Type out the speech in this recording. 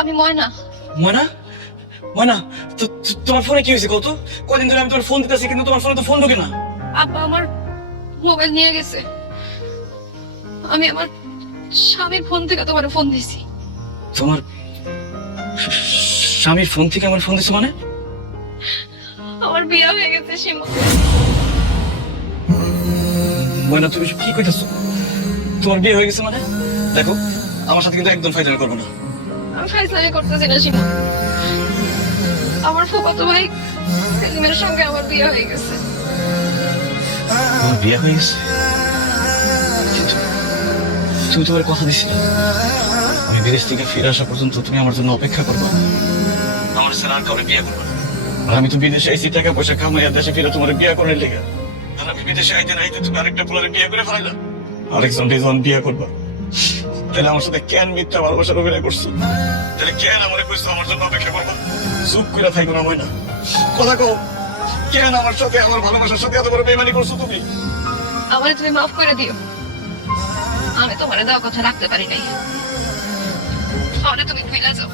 আমি ময়না। ময়না? ময়না তোমার ফোনে কি হয়েছে কত কদিন ধরে আমি তোমার ফোন দিতেছি কিন্তু তোমার ফোনে তো ফোন ঢোকে না। আব্বা আমার মোবাইল নিয়ে গেছে। আমি আমার স্বামীর ফোন থেকে তোমার ফোন দিছি। তোমার স্বামীর ফোন থেকে আমার ফোন দিছো মানে? আমার বিয়ে হয়ে গেছে সীমা ময়না তুমি কি কইতেছো? তোমার বিয়ে হয়ে গেছে মানে? দেখো আমার সাথে কিন্তু একদম ফাইজলামি করব না। আমি করতেছি না সীমা আমার ফুফাতো ভাই সেলিমের সঙ্গে আমার বিয়ে হয়ে গেছে। বিয়ে হয়ে গেছে? তুমি তোমার কথা দিছিলে। আমি বিদেশ থেকে ফিরে আসা পর্যন্ত তুমি আমার জন্য অপেক্ষা করবে। আমার স্যার আর কাউরে বিয়ে করবে। আর আমি তো বিদেশে আইসি টাকা পয়সা কামাইয়া দেশে ফিরে তোমার বিয়ে করার লেগে। আর আমি বিদেশে আইতে না আইতে তুমি আরেকটা পোলারে বিয়ে করে ফেলাইলা। আরেকজন বিয়ে করবা। তাহলে আমার সাথে কেন মিথ্যা ভালোবাসার অভিনয় করছ? তাহলে কেন আমার কইছো আমার জন্য অপেক্ষা করব? চুপ করে থাকব না, ময়না। কথা কও, কেন আমার সাথে, আমার ভালোবাসার সাথে এত বড় বেমানি করছ তুমি? আমার তুমি মাফ করে দিও। আমি তোমার দেওয়া কথা রাখতে পারি নাই। তুমি ফিরে যাও।